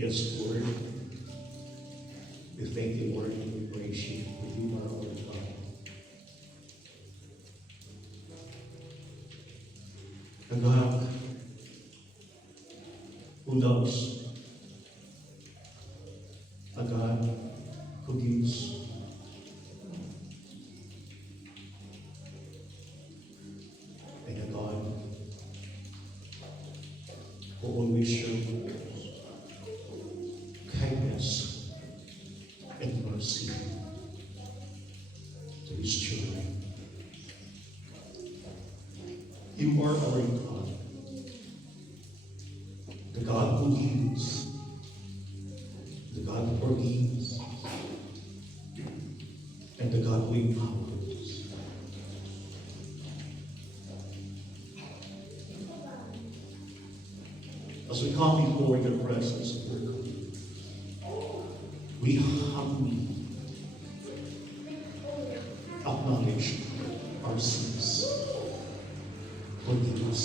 Yes, Lord. We thank you, Lord, and we praise you. You are our God. The God who loves, a God who gives, and a God who always shows kindness and mercy to his children. You are our God, the God who heals, the God who forgives, and the God who empowers. As we come before your presence, Lord, we humbly acknowledge our sins. Forgive us.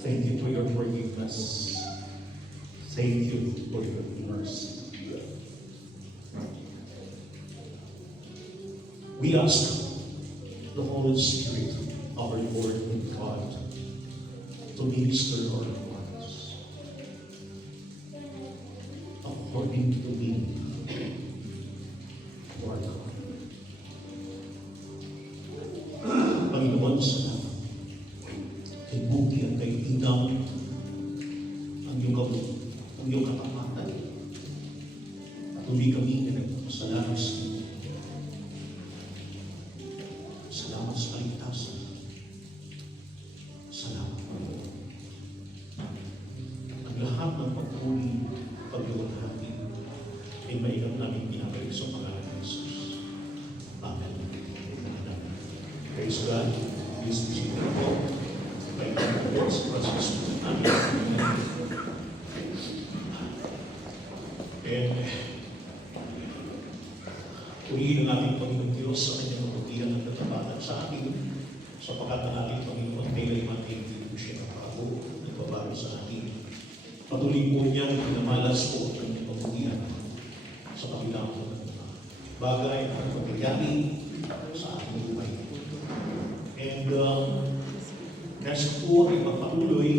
Thank you for your forgiveness. Thank you for your mercy. We ask the Holy Spirit, our Lord and God, to minister our hearts according to the will of our God. Panginoon, salamat. Kay buti at kay inang ang iyong katapatan. At uli kami na nagpapasalamat sa iyo. Salamat sa kaligtasan. Salamat, Panginoon. Ang lahat ng pagpuli, pagluwalhati, ay mailang namin pinabalik sa pangalan ng Jesus. Amen. Praise God. Please be seated po. By God's process. Amen. And purihin ang ating Panginoon Diyos sa kanyang kabutihan at katapatan sa atin, sapagkat ang ating Panginoon ay matindi po siya nagbago, nagbabago sa atin. Patuloy po niyang pinamalas po ang kanyang kabutihan sa kabilang mga bagay at pagyayari sa ating buhay. And next po ay magpatuloy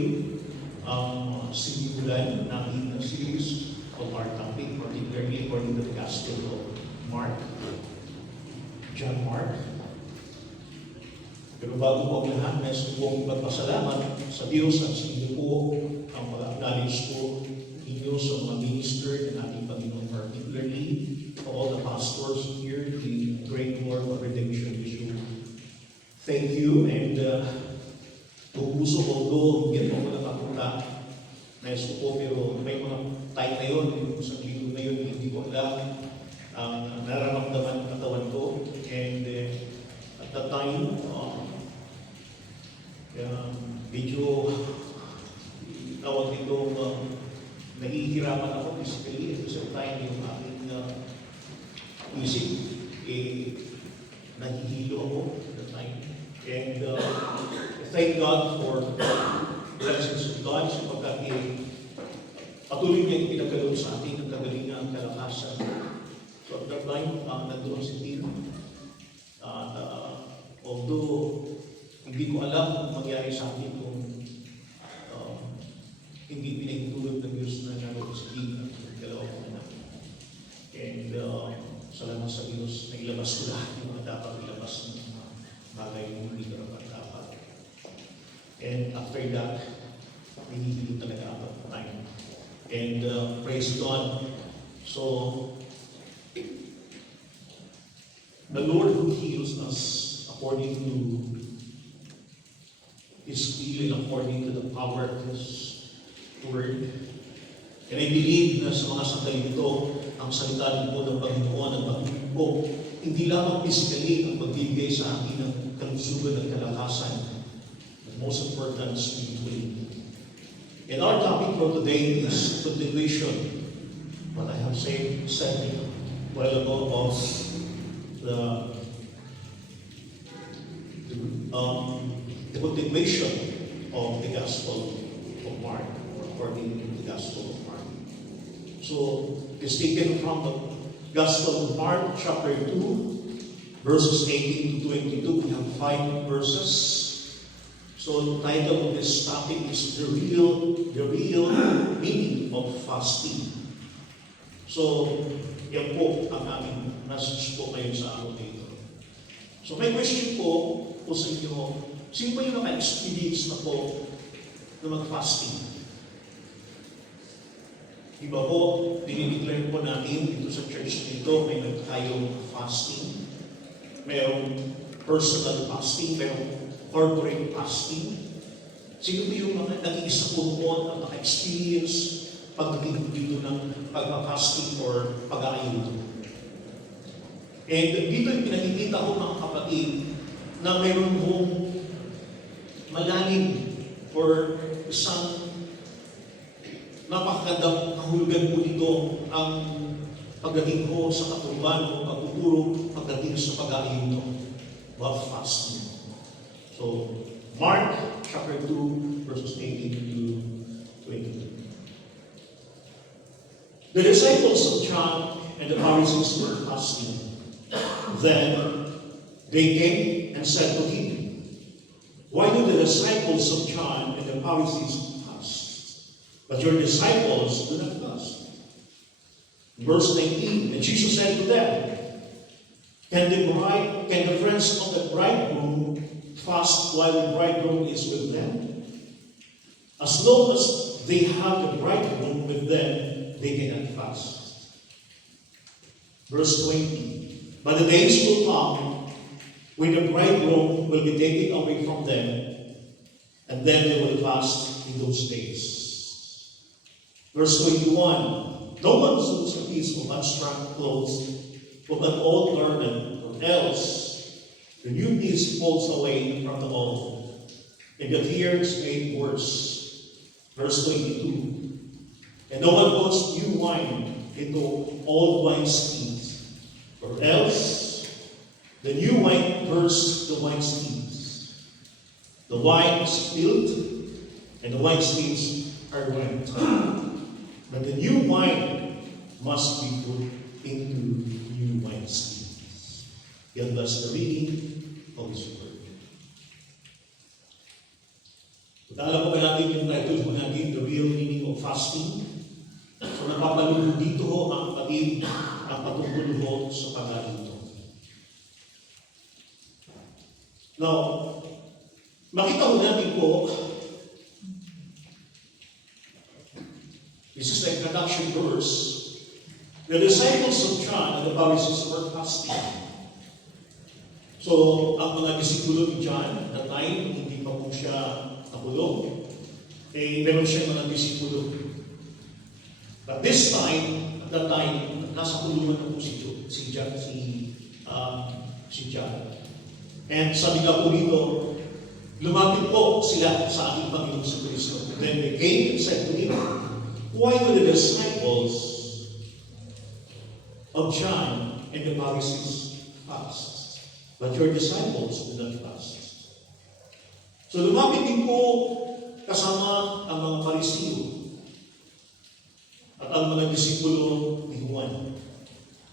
ang simulan natin ng series of our topic, particularly according to the Gospel of Mark, John Mark. Pero bago po ang lahat, nais ko pong magpasalamat sa Diyos at sa inyo po ang mag-acknowledge po inyo sa mga minister ng ating Panginoon, particularly all the pastors here, the Great War of Redemption Mission. Thank you, and pupuso ko, although hindi po ako nakapunta, nais ko po, pero may mga time na yun, yung sa linggo na yun, hindi ko alam ang nararamdaman ng katawan ko. And at that time, medyo tawag dito, nahihirapan ako physically. At the same time, yung aking isip, nahihilo ako at that time. And thank God for blessings of God, sapagkat patuloy niya yung pinagkaloob sa atin ng kagalingan, kalakasan. So at that time, nandun si Tim. Although hindi ko alam kung mangyari sa atin kung hindi pinahintulog ng Diyos na naroon si Tim at dalawa ko na. And salamat sa Diyos na ilabas ko lahat yung mga dapat ilabas ng mga bagay yung hindi ko naman dapat. And after that, hinihilo talaga ako at time. And praise God. So, the Lord who heals us according to His will and according to the power of His Word. And I believe na sa mga sandali ito, ang salita po ng Panginoon at pag-ibig po, hindi lamang physically ang magbibigay sa akin ng kalusugan at kalakasan, but most important, spiritually. And our topic for today is continuation. What I have said a while ago of the the continuation of the Gospel of Mark, according to the Gospel of Mark. So, it's taken from the Gospel of Mark, chapter 2, verses 18 to 22. We have 5 verses. So, the title of this topic is the real meaning of fasting. So, yan po ang aming message po ngayon sa araw na ito. So, may question po sa inyo, sino ba yung naka-experience na po na mag-fasting? Iba po, dinideclare po natin dito sa church dito, may nagtayong fasting. Mayroong personal fasting, mayroong corporate fasting. Sino ba yung mga nag-iisa po at naka-experience pagdating dito ng pag-fasting or pag-aayuno? And dito yung pinakikita ko mga kapatid na mayroon mong malalim or isang napakagandang kahulugan po dito ang pagdating ko sa katuruan o pagtuturo pagdating sa pag-aayuno about fasting. So, Mark chapter 2 verses 18 to 22. The disciples of John and the Pharisees were fasting. Then they came and said to him, "Why do the disciples of John and the Pharisees fast, but your disciples do not fast?" Verse 19, and Jesus said to them, Can the friends of the bridegroom fast while the bridegroom is with them? As long as they have the bridegroom with them, they cannot fast. Verse 20, but the days will come when the bridegroom will be taken away from them, and then they will fast in those days. Verse 21, no one sews a piece of unstrung clothes with an old garment, or else the new piece falls away from the old, and the tear is made worse. Verse 22, and no one puts new wine into old wineskins, or else the new wine bursts the wineskins. The wine is spilled, and the wineskins are wet. But the new wine must be put into new wineskins. Yan thus the reading of His Word. Alam po ba natin yung title po natin, The Real Meaning of Fasting? So napapalugod dito ho ang kapatid ang patungkol ho sa pag-aalito. Now, makita mo natin po, this is the introduction verse. The disciples of John and the Pharisees were fasting. So, ang mga disipulo ni John, at that time, hindi pa po siya nakulong, meron siya mga disipulo. But this time, at that time, nasa kulungan na po si John. And sabi nga po dito, lumapit po sila sa ating Panginoon sa Kristo. Then they came and said to him, "Why do the disciples of John and the Pharisees fast, but your disciples do not fast?" So lumapit din po kasama ang mga Pariseo at ang mga disipulo ni Juan.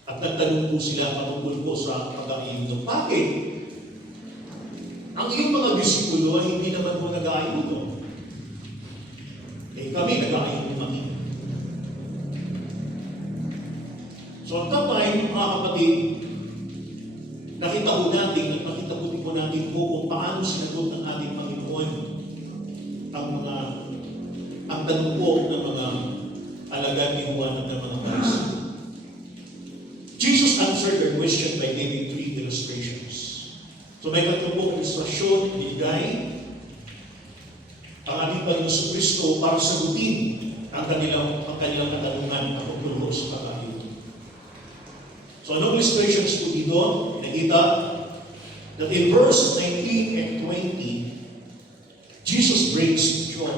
At nagtanong po sila patungkol po sa pag-aayuno. Bakit? Ang iyong mga disipulo ay hindi naman po nag-aayuno. Kami nag-aayuno kami. So at that time, mga kapatid, nakita po natin at nakita po natin kung paano sinagot ng ating Panginoon ang tanong po ng mga alagad ni Juan at ng mga Pariseo. Jesus answered their question by giving 3 illustrations. So may katulong ilustrasyon, binigay ang ating Panginoon Kristo para sagutin ang kanilang katanungan at pagtulong sa pag-aalito. So anong illustrations po dito? Nakita that in verse 19 and 20, Jesus brings joy.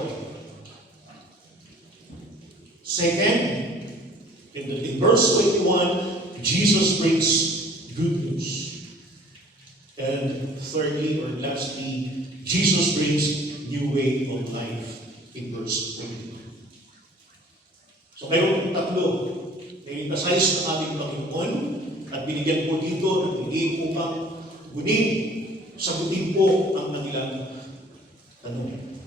Second, in verse 21, Jesus brings good news. And thirdly, or lastly, Jesus brings new way of life in verse 20. So mayroon pong tatlo na emphasize ng ating Panginoon at binigyan po dito ng higit upang sagutin po ang kanilang tanong.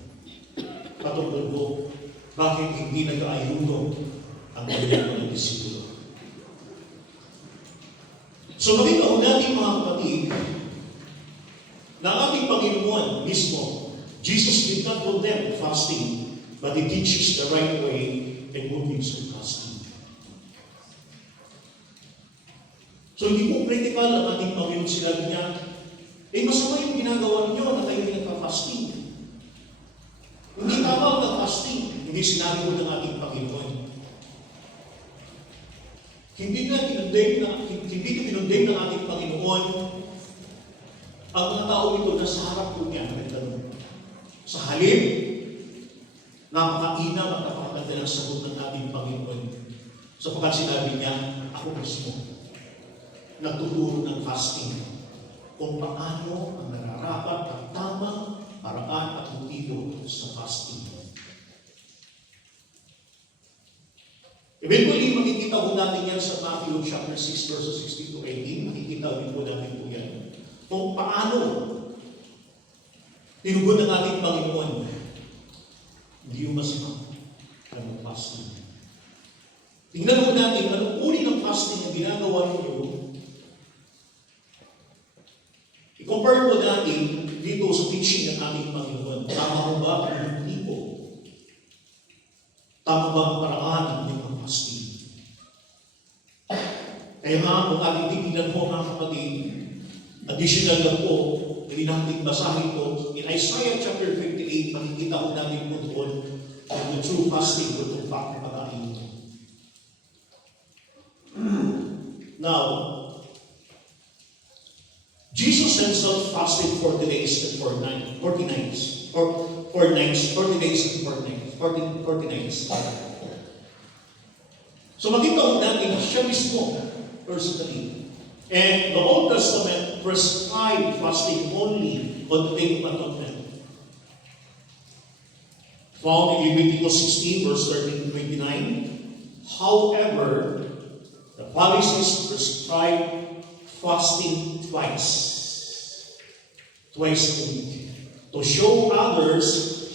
Patungkol po, bakit hindi nag-aayuno ang kanilang mga disipulo? So makita ko natin mga kapatid, na ang ating Panginoon mismo, Jesus did not condemn fasting, but He teaches the right way and movements of fasting. So hindi po critical ang ating Panginoon. Sinabi niya, masama yung ginagawa niyo na kayo nagpa-fasting. Hindi tama ang nag-fasting. Hindi sinabi po ng ating Panginoon. Hindi pinundin ng ating Panginoon ang mga tao ito na sa harap po niya nagtanong. Sa halip, napakainam at napakaganda ng sagot ng ating Panginoon. Sapagkat sinabi niya, ako mismo, nagtuturo ng fasting kung paano ang nararapat at tamang paraan at motibo sa fasting. Eventually, makikita po natin yan sa Matthew chapter 6, verses 16 to 18. Makikita din po natin po yan. Kung paano tinugod ng ating Panginoon, hindi yung masama ang fasting. Tingnan po natin, anong uri ng fasting ang ginagawa ninyo. I-compare po natin dito sa teaching ng ating Panginoon. Tama ba ang tipo? Tama ba ang paraan ng inyong fasting? Kaya nga, kung ating titignan po mga kapatid, additional lang po, hindi natin basahin po, in Isaiah chapter 58, makikita ko natin po doon the true fasting will to fact pag-ain. Now, Jesus himself fasted 40 days and 40 nights. 40 days and 40 nights. So makita ko natin siya mismo personally. And the Old Testament prescribed fasting only on the Day of Atonement. Found in Leviticus 16, verse 13 to 29. However, the Pharisees prescribed fasting twice a week, to show others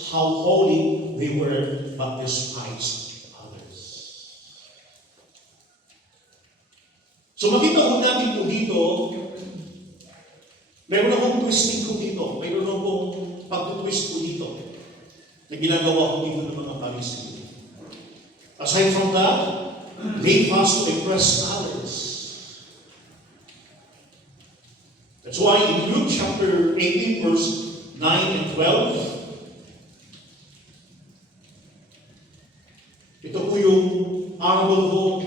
how holy they were, but despised others. So makita ko natin po dito, mayroon akong twisting ko dito, mayroon akong pag-twist po dito, na ginagawa ko dito ng mga Pharisee. Aside from that, they fast to impress others. That's why in Luke chapter 18, verse 9 and 12, ito po yung parable ko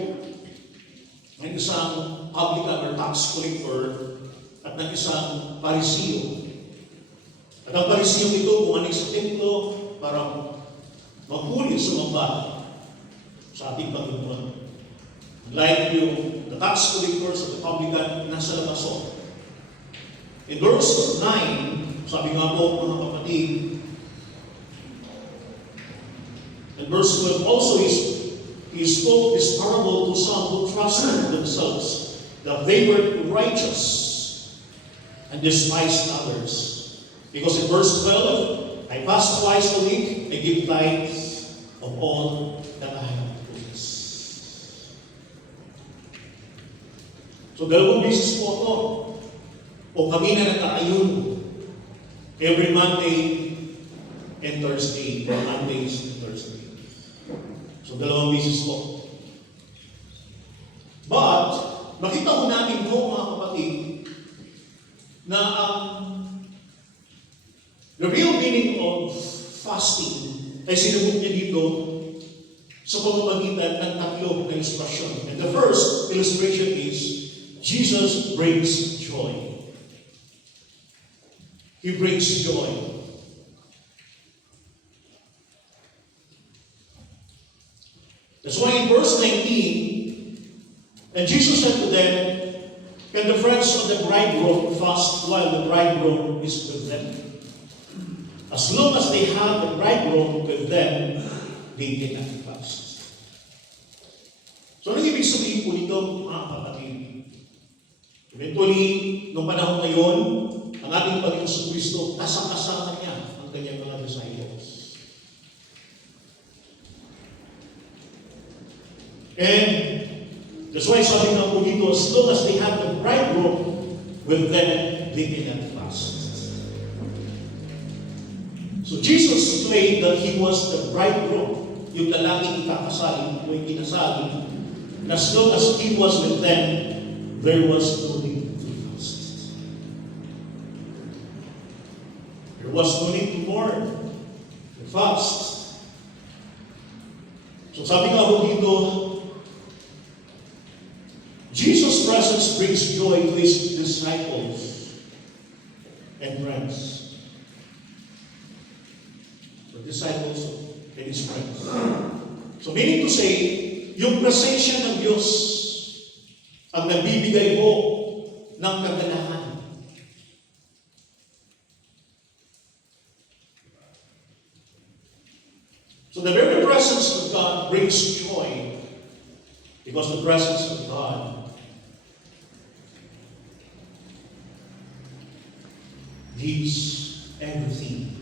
ng isang publican or tax collector at ng isang Pariseo. At ang Pariseo ito bumalik sa templo para maghuli sa mamba sa ating Panginoon. Like yung the tax collectors at the publican nasa labason. In verse 9, sabi nga po mga kapatid, in verse 12 also he spoke this parable to some who trusted themselves that they were righteous and despised others. Because in verse 12, I fast twice a week, I give tithes of all that I have produced. So dalawang beses po ito. O kami na nag-aayun every Monday and Thursday, or Mondays and Thursday. So dalawang beses po. But, nakita ko natin po mga kapatid, na the real meaning of fasting ay sinagot niya dito sa pamamagitan ng tatlo na illustration. And the first illustration is, Jesus brings joy. He brings joy. That's why in verse 19, and Jesus said to them, can the friends of the bridegroom fast while the bridegroom is with them? As long as they have the bridegroom with them, they cannot fast. So, ano ibig sabihin po nito, mga kapatid? Eventually, noong panahon ngayon, ang ating Panginoon Kristo, kasama niya ang kanyang mga disciples. And that's why sabi nga po dito, as long as they have the bridegroom with them, they cannot fast. So Jesus claimed that He was the bridegroom, yung lalaking ikakasali, o ikinasali, and as long as He was with them, there was no need to fast. There was no need to mourn, to fast. So sabi nga po dito, Jesus' presence brings joy to His disciples and friends. The disciples and His friends. So meaning to say, yung presensya ng Diyos ang nagbibigay po ng kagalahan. So the very presence of God brings joy because the presence of God gives everything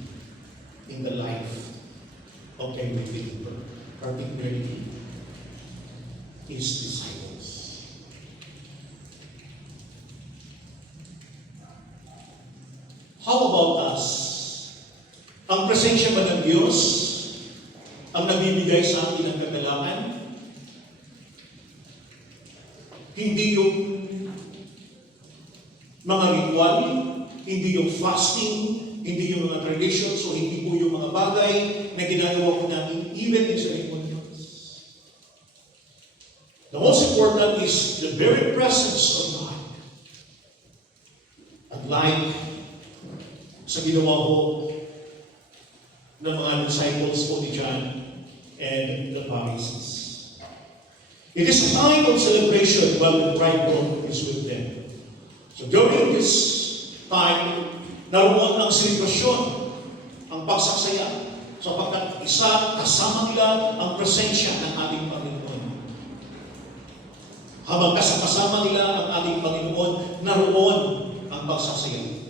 in the life of every believer, particularly His disciples. How about us? Ang presensya ba ng Diyos ang nagbibigay sa atin ng kagalakan? Hindi yung mga ritual, hindi yung fasting, hindi yung mga traditions, o hindi po yung mga bagay na ginagawa po natin even in ceremonials. The most important is the very presence of God. At like sa ginawa po ng mga disciples po ni John and the Pharisees. It is a time of celebration while the bridegroom is with them. So during this time, naroon ang selebrasyon, ang pagsaksaya, sapagkat isa kasama nila ang presensya ng ating Panginoon. Habang kasama nila ang ating Panginoon, naroon ang pagsaksaya.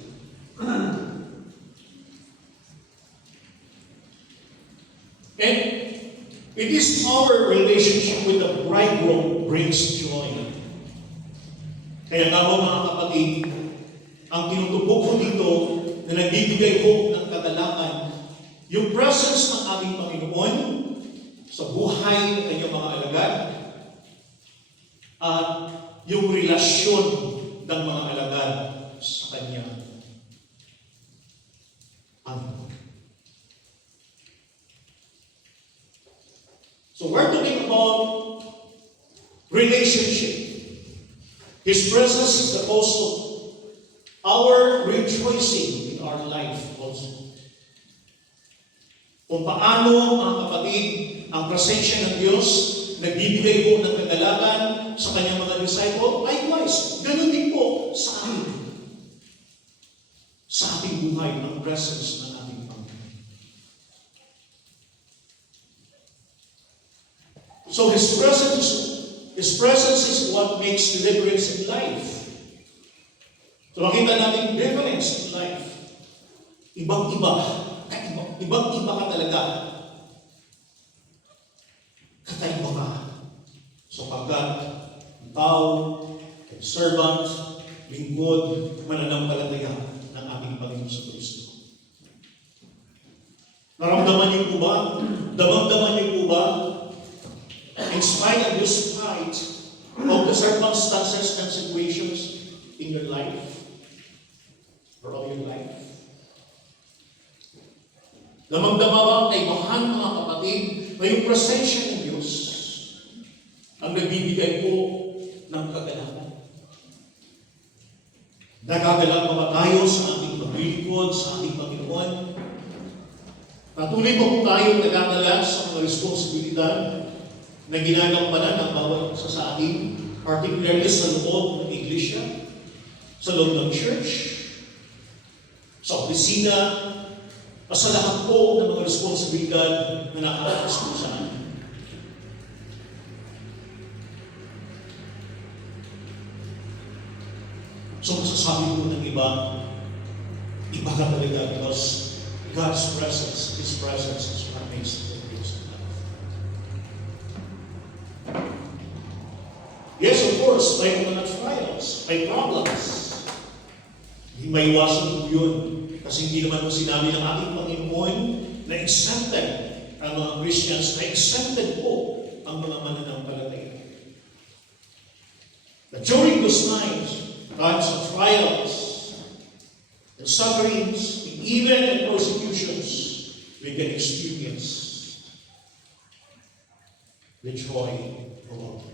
And it is our relationship with the bridegroom brings joy. Kaya nga po mga kapatid, ang tinutubog ko dito na nagbibigay hope ng kagalakan, yung presence ng ating Panginoon sa buhay ng kanyang mga alagad at yung relasyon ng mga alagad sa kanyang Panginoon. So we're talking about relationship. His presence is the also our rejoicing in our life also. Kung paano, mga kapatid, ang presensya ng Diyos nagbibigay po ng kagalakan sa kanyang mga disciple, likewise, ganun din po sa atin. Sa ating buhay, ang presence ng ating Panginoon. So His presence is what makes deliverance in life. So makita natin difference in life. Ibang-iba ka talaga. Kakaiba ka. So pagkat tao, servant, lingkod, mananampalataya ng ating Panginoon sa Kristo. Naramdaman niyo po ba? Damang-daman niyo po ba? In spite of despite of the circumstances and situations in your life, for all your life, damang-dama ba ang kaibahan, mga kapatid, na yung presensya ng Diyos ang nagbibigay po ng kagalakan? Nagagalak pa ba tayo sa ating paglilingkod, sa ating Panginoon? Patuloy pa po tayo nagdadala sa mga responsibilidad na ginagampanan ng bawat isa sa atin, particularly sa loob ng iglesia, sa loob ng church, sa opisina, at sa lahat po ng mga responsibilidad na nakaatas po sa atin. So masasabi po ng iba ka talaga because God's presence, His presence is what makes the difference in life. Yes, of course, may mga trials, may problems. Hindi maiwasan po yun. Kasi hindi naman po sinabi ng ating Panginoon na exempted ang mga Christians, na exempted po ang mga mananampalataya. But during those times, times of trials, and sufferings, and even in persecutions, we can experience the joy of our Lord.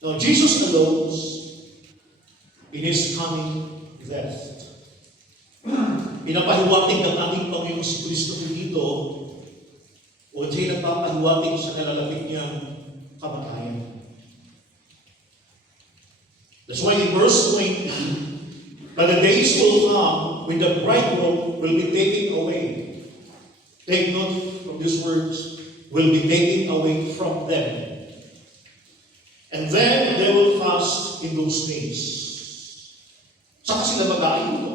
Now, Jesus alone, in His coming death, pinapahiwatig ng ating Panginoon si Kristo dito, o siya nagpapahiwatig sa kalalapit niyang kamatayan. That's why in verse 20, but the days will come when the bridegroom will be taken away. Take note from these words, will be taken away from them. And then they will fast in those days. Saka sila mag-aayuno.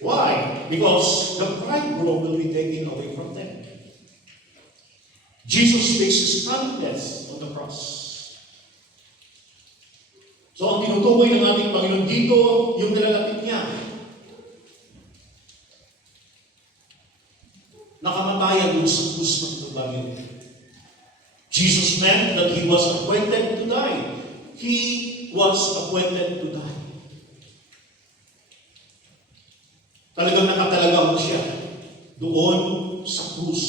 Why? Because the bridegroom will be taken away from them. Jesus makes His coming death on the cross. So ang tinutukoy ng ating Panginoon dito, yung nalalapit niya. Nakamatayan doon sa krus ng Kalbaryo. Jesus meant that He was appointed to die. He was appointed to die. Talagang nakatalaga mo siya doon sa krus.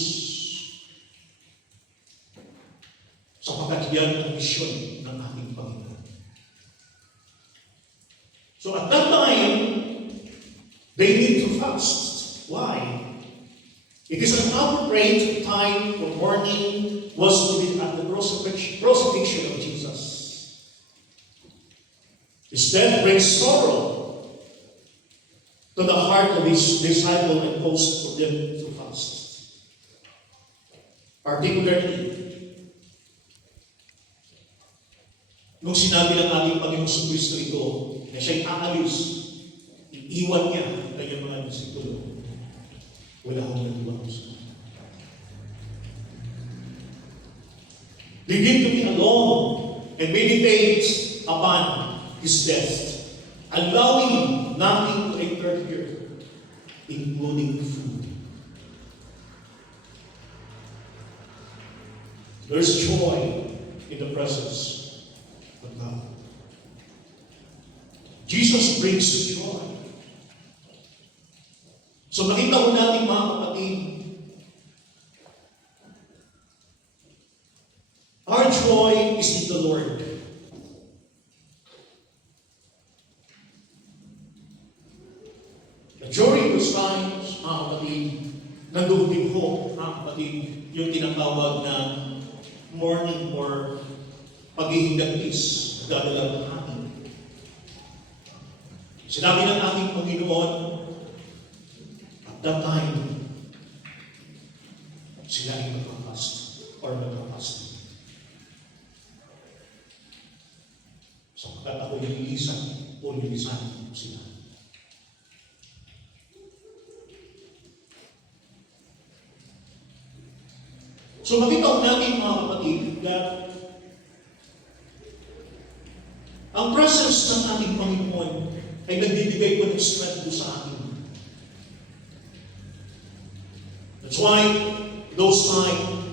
Sapagkat yan ang misyon ng ating Panginoon. So at that time, they need to fast. Why? It is an appropriate time for mourning was to be at the crucifixion of Jesus. His death brings sorrow to the heart of His disciple and caused for them to fast. Particularly, nung sinabi ng ating Panginoon sa Kristo ito, na siya'y aalis, iiwan niya ang kanyang mga disipulo. Wala akong nagawa sa kanya. They need to be alone and meditate upon His death, allowing nothing to enter here, including food. There's joy in the presence of God. Jesus brings joy. So makita ko natin mga kapatid, our joy is in the Lord. During those times, mga kapatid, nandoon din ho, mga kapatid, yung tinatawag na mourning or paghihindagpis, dadalang hangin. Sinabi ng ating Panginoon, at that time, sila ay magpapast or magpapast. Sapagkat ako lilisan o lilisan sila. So makita ko natin mga kapatid that ang presence ng ating Panginoon ay nagbibigay po ng strength sa atin. That's why those times,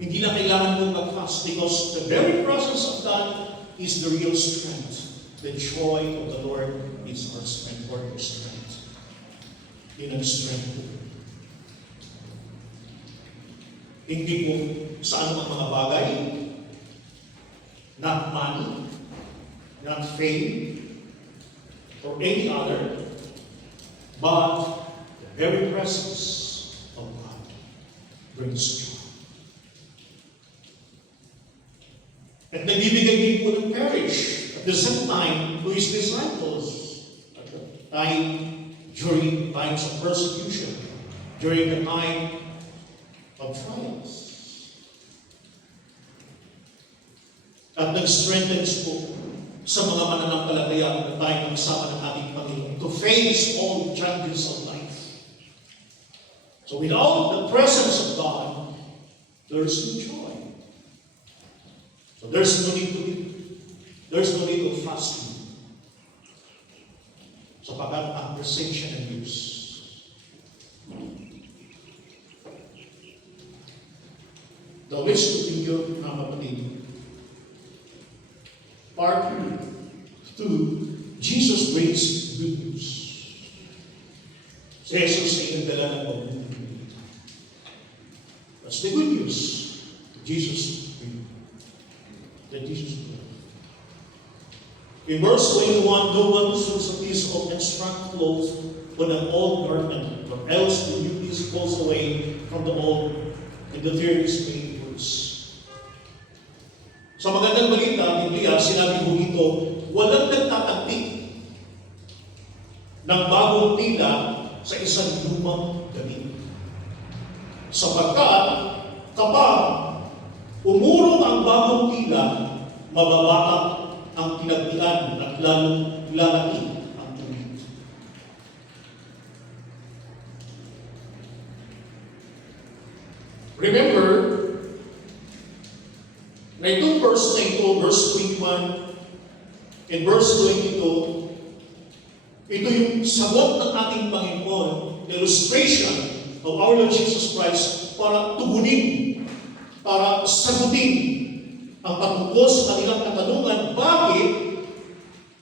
hindi na kailangan mong mag-fast because the very presence of God is the real strength. The joy of the Lord is our strength or your strength. Yun ang strength po. Hindi po sa anumang mga bagay, not money, not fame, or any other, but the very presence of God brings joy. At nagbibigay din po ng courage the same time to his disciples at the time during times of persecution, during the time of trials. At nag-strengthens po sa mga mananampalataya na tayo nagsama ng ating Panginoon to face all the challenges of life. So without the presence of God, there is no joy. So there's no need of fasting. Sapagkat ang perception and use. The wish to figure, mga kapatid. Part 2, Jesus brings good news. Si Jesus ay nagdala ng good news. That's the good news. Jesus that Jesus brought. In verse 21, no one sews a piece of extra cloth on an old garment, or else the new piece falls away from the old, and the tear is made worse. Sa magandang balita, Biblia, sinabi mo dito, walang nagtatagpik ng bagong tila sa isang lumang damit. Sapagkat kapag umurong ang bagong tila, mababatak ang pinagdian at lalong lalaki ang tubig. Remember, na itong verse na ito, verse 21 and verse 22, ito yung sagot ng ating Panginoon, illustration of our Lord Jesus Christ para tugunin, para sagutin ang patungkol sa kanilang katanungan, bakit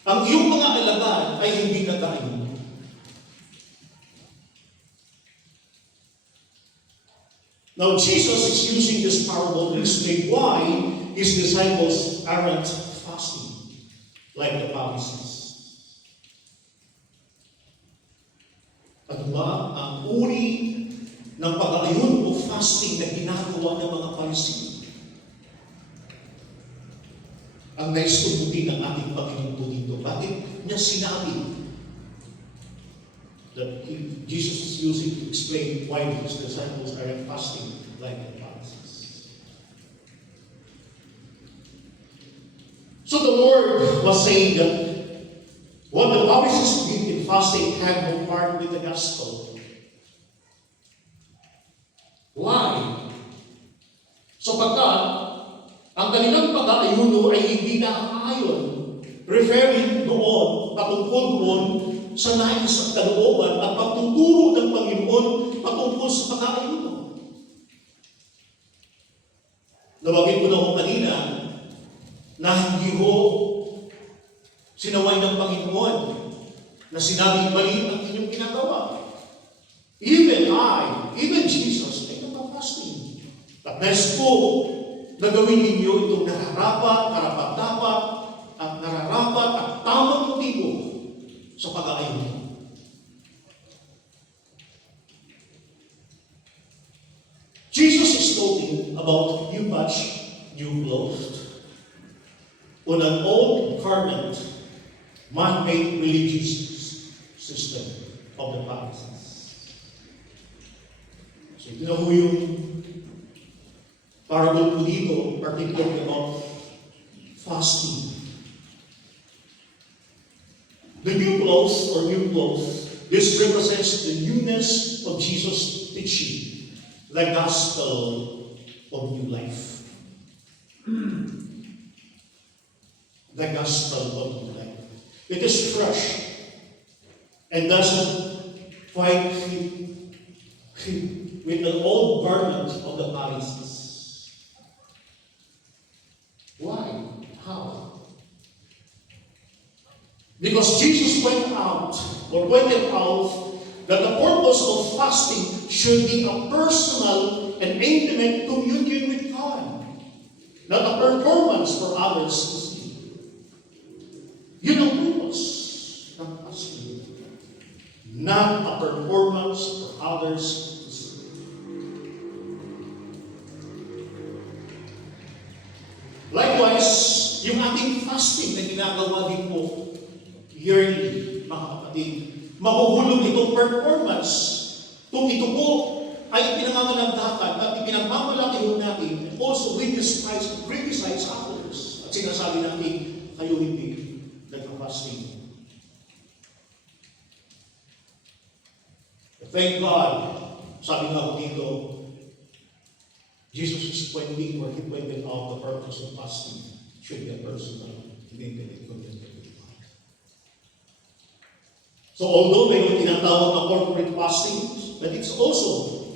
ang iyong mga alagad ay hindi nagkain? Now, Jesus is using this parable to explain why his disciples aren't fasting like the Pharisees. Ano ba ang uri ng pag-aayon o fasting na ginagawa ng mga Pharisee? Ang naistubuti ng ating Panginoon po dito. Bakit niya sinabi that Jesus is using to explain why his disciples are fasting like the Pharisees? So the Lord was saying that what the Pharisees did in fasting had no part with the gospel. Why? Sapagkat ang kanilang pag-aayuno ay hindi naaayon, referring doon, patungkol doon sa nais at kalooban at pagtuturo ng Panginoon patungkol sa pag-aayuno. Nawagin ko na ako kanina na hindi ho sinaway ng Panginoon na sinabing mali ang inyong ginagawa. Even Jesus, ay napapasting. At next po, na gawin ninyo itong nararapat, karapat-dapat, at nararapat at tamang motibo sa pag-aayon. Jesus is talking about new batch, new clothes, on an old garment, man-made religious system of the Pharisees. So ito na po yung parable po dito, particularly about fasting. The new clothes or new clothes, this represents the newness of Jesus' teaching, the gospel of new life. The gospel of new life. It is fresh and doesn't quite fit with the old garment of the Pharisees. Why? How? Because Jesus pointed out that the purpose of fasting should be a personal and intimate communion with God, not a performance for others to see. Yun ang purpose ng fasting, not a performance for others to see. Likewise, yung ating fasting na ginagawa din po yearly, mga kapatid, mahuhulog itong performance kung ito po ay pinangangalandakan at ipinagmamalaki ho natin, also we criticize others. At sinasabi natin, kayo hindi nagpa-fasting. Thank God, sabi nga ko dito, Jesus is pointing where He pointed out the purpose of fasting should be a personal, intimate commitment with God. So although may tinatawag na corporate fasting, but it's also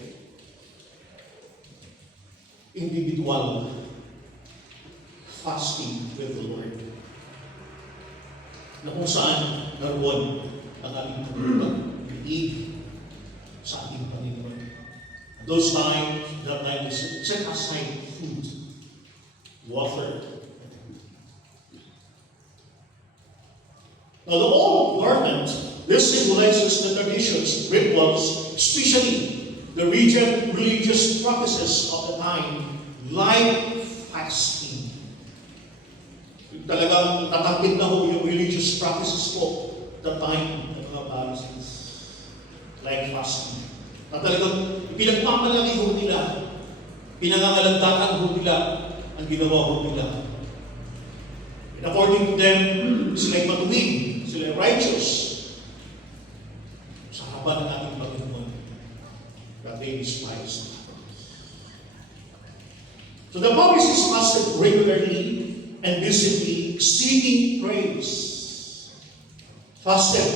individual fasting with the Lord. Na kung saan naroon ang ating pag-ibig sa ating Panginoon. At those times, that time is set aside food, water. Now the old garment, this symbolizes the traditions, rituals, especially the religious practices of the time, like fasting. Talagang tatapid na ho yung religious practices po the time ng mga Pharisees, like fasting. Na talagang pinagmamalaki ho nila, pinangangalandakan ho nila ang ginawa ho nila. And according to them, sila'y matuwid, sila'y righteous sa haba ng ating Panginoon. That they despised. So the Pharisees fasted regularly and visibly, seeking praise. Fasted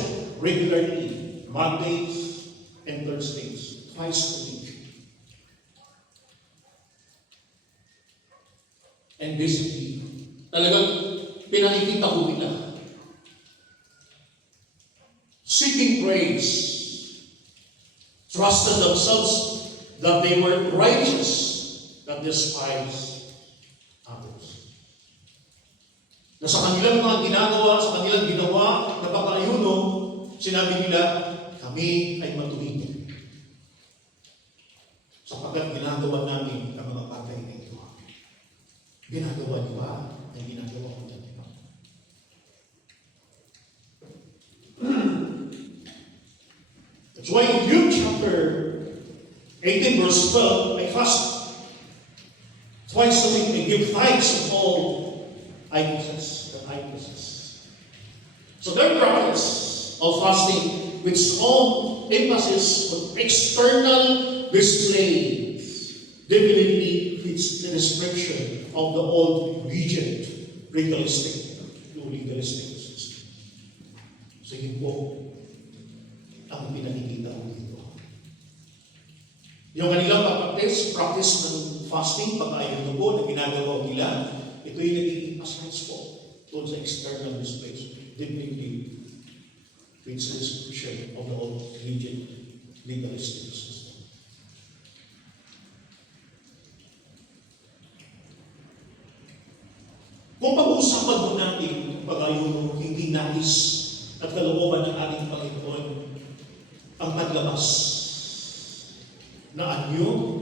regularly, Mondays and Thursdays, twice a week. And visibly, talagang pinakikita ko nila. Seeking praise, trusted themselves that they were righteous, that despise others. Na sa kanilang mga ginagawa, sa kanilang ginawa, na pag-ayuno, sinabi nila, kami ay matuwid. Sapagkat ginagawa namin ang mga bagay na ito. Ginagawa niyo ba ang ginagawa ko natin? That's why in Luke chapter 18 verse 12, I fast twice a week and give thanks of all I possess, that I possess. So their practice of fasting, with strong emphasis on external displays, definitely fits the description of the old regent legalistic system. So yun po ang pinakikita ko dito. Yung kanilang practice ng fasting, pag-ayuno po na ginagawa nila, ito yung nagiging aside po doon sa external displays. Definitely fits the description of the old regent legalistic system. Kung pag-uusapan mo natin pag-ayuno, hindi nais at kalooban ng ating Panginoon ang maglabas na anyo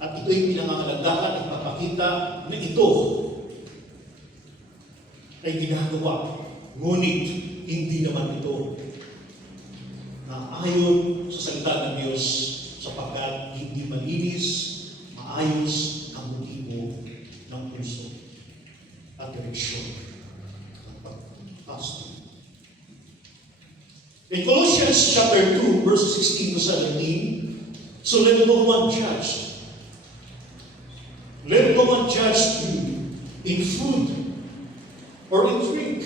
at ito'y pinangangalandakan at papakita na ito ay ginagawa. Ngunit hindi naman ito na ayon sa salita ng Diyos sapagkat hindi malinis, maayos ang motibo ng puso at direksyon ng pag-fasting. In Colossians chapter 2, verses 16 to 17, so let no one judge. Let no one judge you in food or in drink,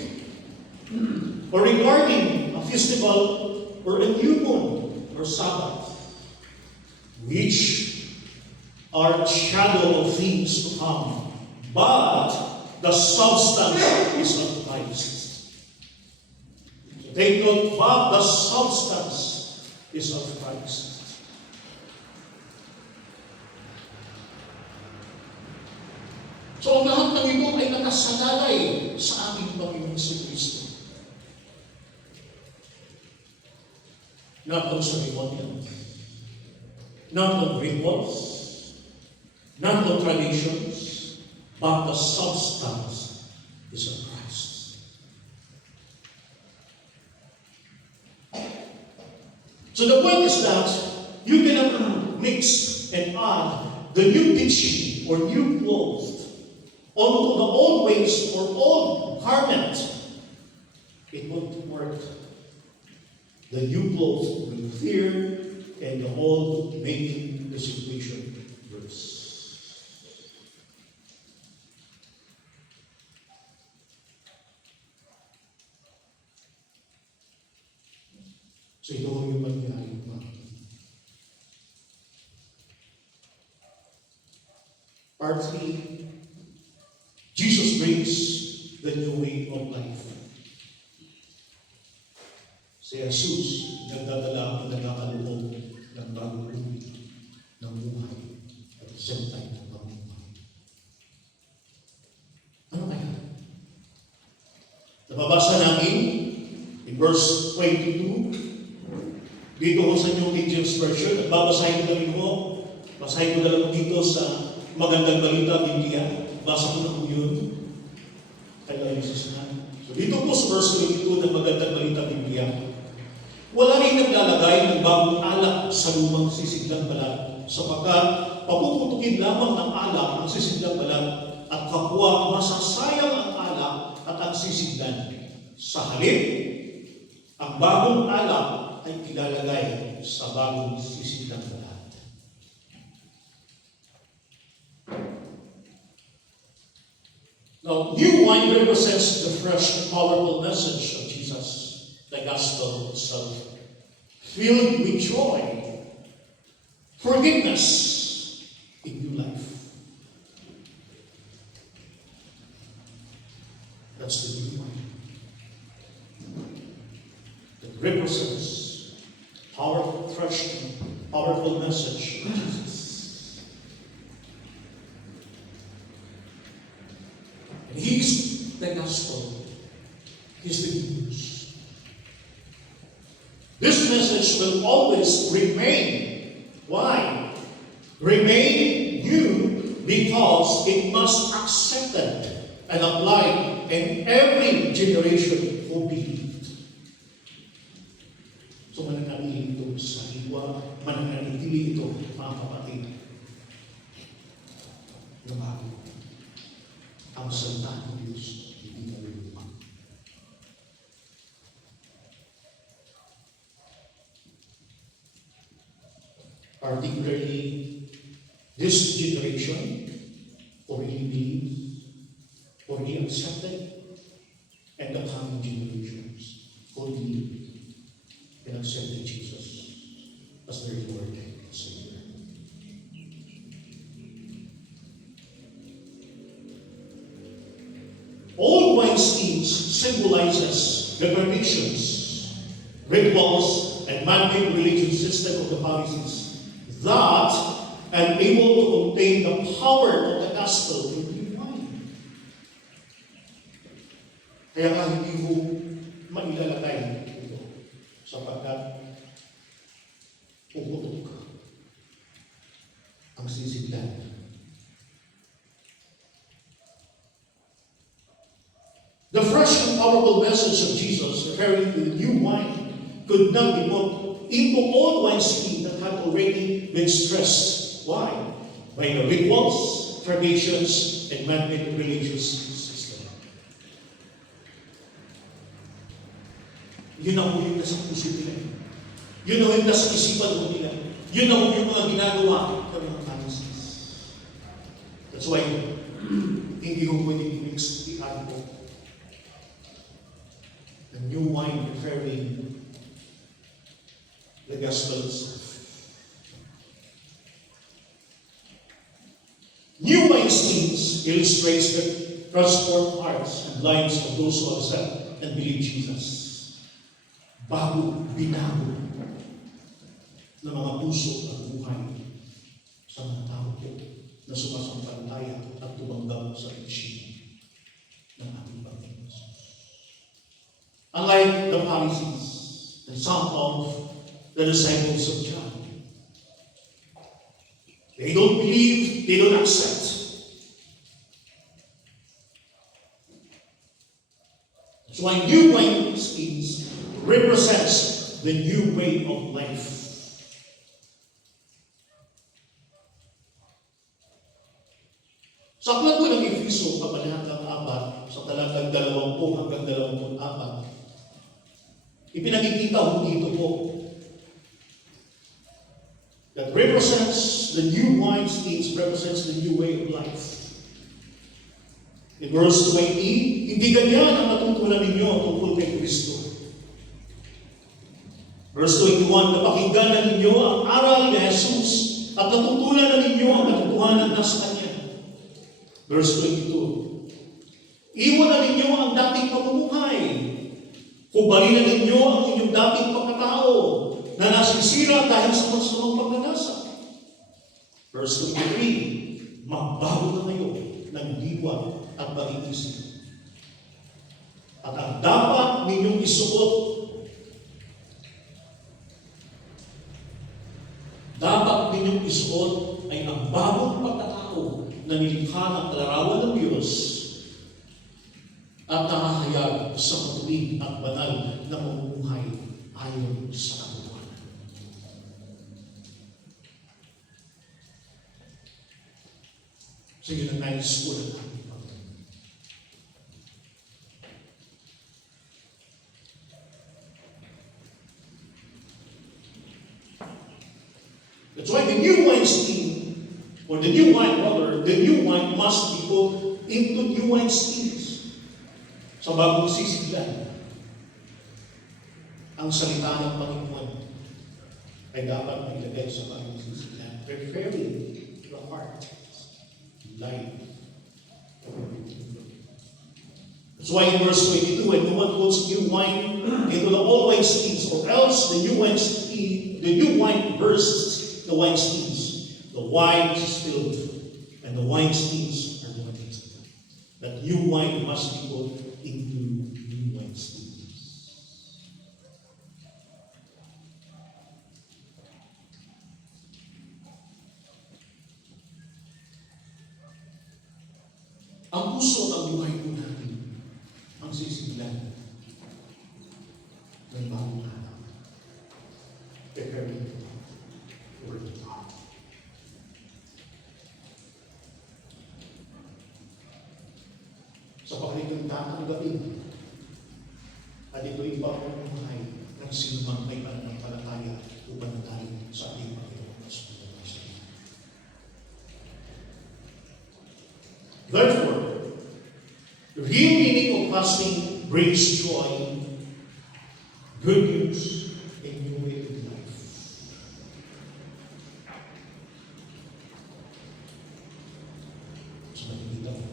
or regarding a festival or a new moon or Sabbath, which are shadow of things to come, but the substance is of Christ. Take note, but the substance is of Christ. So ang lahat ng ito ay nakasalalay sa ating Panginoon si Kristo. Not on ceremonial, not on rituals, not on traditions, but the substance is of Christ. So the point is that you cannot mix and add the new teaching or new clothes onto the old ways or old garment. It won't work. The new clothes will fear, and the old making the situation worse. So ito yung mangyayari pa. Part 3, Jesus brings the new way of life. Si Jesus, nagdadala at nagkakaloob ng bagong uri ng buhay at the same time ng bagong buhay. Ano kaya? Nababasa namin in verse 22, dito ko sa New King James Version, at babasahin ko na basahin ko na lang dito sa Magandang Balita, Biblia. Basa ko na po yun. Kaya Jesus na. So dito po sa verse 22 ng Magandang Balita, Biblia, wala rin naglalagay ng bagong alak sa lumang sisidlang balat, sapagkat papuputukin lamang ng alak ang sisidlang balat, at kapwa masasayang ang alak at ang sisidlan. Sa halip, ang bagong alak ay ilalagay sa bagong sisidlang balat. Now, new wine represents the fresh, powerful message of Jesus, the gospel itself, filled with joy, forgiveness, in new life. That's the new wine. That represents powerful, fresh, powerful message of Jesus. And He's the gospel. He's the good news. This message will always remain. Why? Remain new because it must accepted and applied in every generation who believed. So mananatili ito sa iwa, mananatili ito, mga kapatid, na bago. Ang salita ng Diyos, hindi na luluma. Particularly, this generation already believed, already accepted, and the coming generations will believe and accepted Jesus as their Lord and Savior. Old wineskins symbolizes the traditions, rituals, and man-made religious system of the Pharisees that are able to obtain the power of the gospel in new wine. Kaya nga hindi mo mailalagay ito sapagkat puputok ang sisiglan. The fresh and powerful message of Jesus, referring to the new wine, could not be put into old wineskin that had already been stressed. Why? By the rituals, traditions, and man-made religious system. Yun ang yung nasa puso nila. Yun ang yung nasa isipan mo nila. Yun ang yung mga ginagawa ng mga Pharisees. That's why hindi ko pwedeng i-mix i-add po. The new wine referring the gospel itself. New wineskins illustrates the transformed hearts and lives of those who accept and believe Jesus. Bago, binago ng mga puso at buhay sa mga tao po na sumasampalaya at tumanggap sa teaching ng ating Panginoon. Unlike the Pharisees and some of the disciples of John, they don't believe, they don't accept. why new wineskins represents the new way of life. Sa aklat po ng Efeso, kabanatang 4, sa talatang 20 hanggang 24, ipinakikita ho dito po that represents the new wineskins, represents the new way of life. In verse 20, hindi ganyan ang natutunan ninyo tungkol kay Kristo. Verse 21, napakinggan na ninyo ang aral ni Jesus at natutunan na ninyo ang katotohanan na sa Kanya. Verse 22, iwan na ninyo ang dating pamumuhay. Kubalin na ninyo ang inyong dating pagkatao na nasisira dahil sa masamang pagnanasa. Verse 23, magbago na kayo ng diwa at pag-iisip. At ang dapat ninyong isuot, ay ang bagong pagkatao na nilikha ng kalarawan ng Diyos at nakahayag sa matuwid at banal na pamumuhay ayon sa katotohanan. Sige na nais ko na namin Panginoon. That's why the new wineskin, or the new wine, rather, the new wine must be put into new wineskins. Sa bagong sisiglan, ang salita ng Panginoon ay dapat mailagay sa bagong sisiglan, preparing the heart, life. That's why in verse 22, when no one puts new wine into the old wineskins, or else the new wine bursts the wineskins. The wine is spilled, and the wineskins are ruined. That new wine must be put into new wineskins. Ang puso ng buhay po natin, ang sisiglan ng bagong araw. Preparing the Word of God. Sa pakikita ng gabi, at ito'y pamumuhay ng sinumang may pananampalataya upang tayo sa ating Panginoon sa Panginoon. Therefore, the real meaning of fasting brings joy, good news, and new way of life. So, nakikita mo.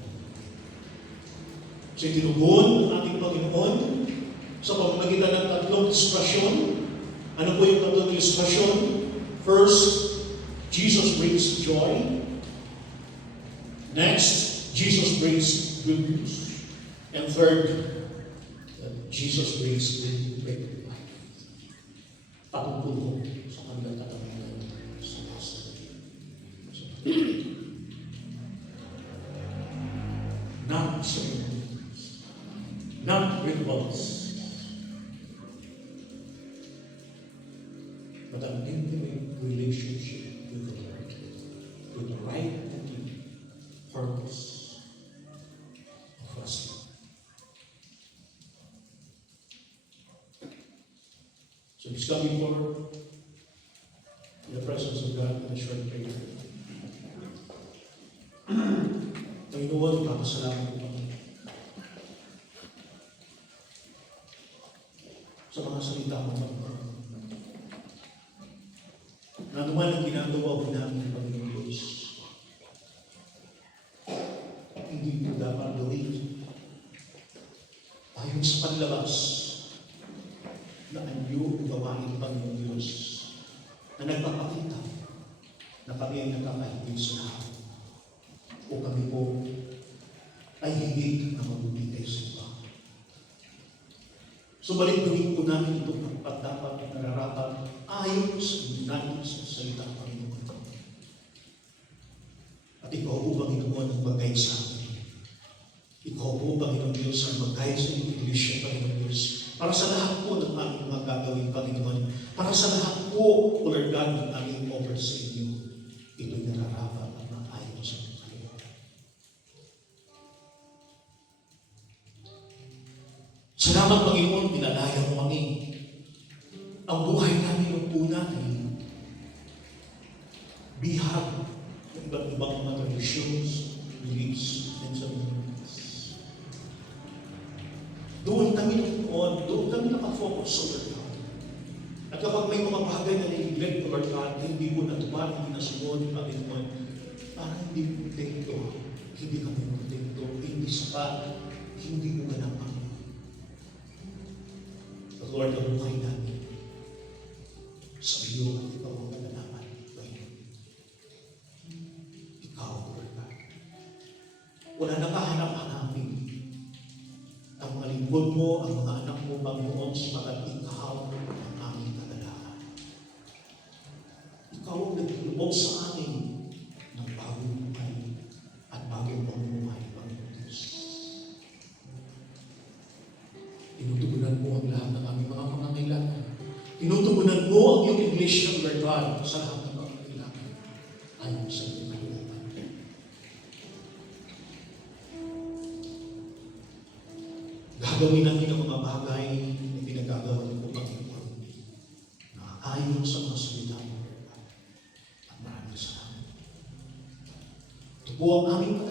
So, tinugon ng ating Panginoon sa pamamagitan ng tatlong ekspresyon. Ano po yung tatlong ekspresyon? First, Jesus brings joy. Next, Jesus brings good news. And third, Jesus brings the way of life. Patungkol mo sa kanilang katamilan sa pastor. Not ceremonies, not rituals, but an intimate relationship with the Lord, with the right motive, purpose of fasting. So let's come before in the presence of God in a short prayer. Panginoon, papasalamat ko kami sa mga salita mo, Panginoon. Na naman ang ginagawa ko namin, Panginoon Diyos, hindi ko dapat gawin ayon sa panlabas na anyo gawain, Panginoon Diyos, na nagpapakita na kami ay nakakahigit sa lahat o kami po ay higit na mabuti kay sa iba. So balik gawin po namin ito at dapat nararapat ayon sa natin sa salita ng Panginoon. At ikaw po, Panginoon, ang magay sa amin. Ikaw po, Panginoon Diyos, ang magay sa iyong iglesia, Panginoon Para sa lahat po ng aming mga gagawin, Panginoon. Para sa lahat po, Lord God, ng aming offer sa inyo. Ito'y nararapat at maayon sa inyo. Salamat, Panginoon, pinalaya mo kami. Ang buhay namin ng una ay bihag ng iba't ibang mga traditions, beliefs, and ceremonies. Doon kami nakafocus sa Lord God. At kapag may mga bagay na nai-neglect ko, Lord God, hindi mo natupad, hindi nasunod, Panginoon, parang hindi mo kontento, hindi kami kontento, hindi sapat, hindi mo ganap, Panginoon. The Lord, ang buhay namin sa iyo at ikaw ang nalalaman, Panginoon. Ikaw, Lord God. Wala nang kahanap-hanapin ang mga lingkod mo, ang mga anak mo, Panginoon, sapagat ikaw ang aming kagalakan. Ikaw ang naglubog sa amin ng bagong buhay at bagong pamumuhay, Panginoon Diyos. Tinutugunan mo ang lahat ng aming mga pangangailangan. Tinutugunan mo ang iyong iglesia, Lord God, sa lahat ng mga kailangan ayon sa iyong kalooban. Gagawin natin ang mga bagay na pinagagawa ng Panginoon na ayon sa mga salita mo, Lord God. At maraming salamat. Ito po ang aming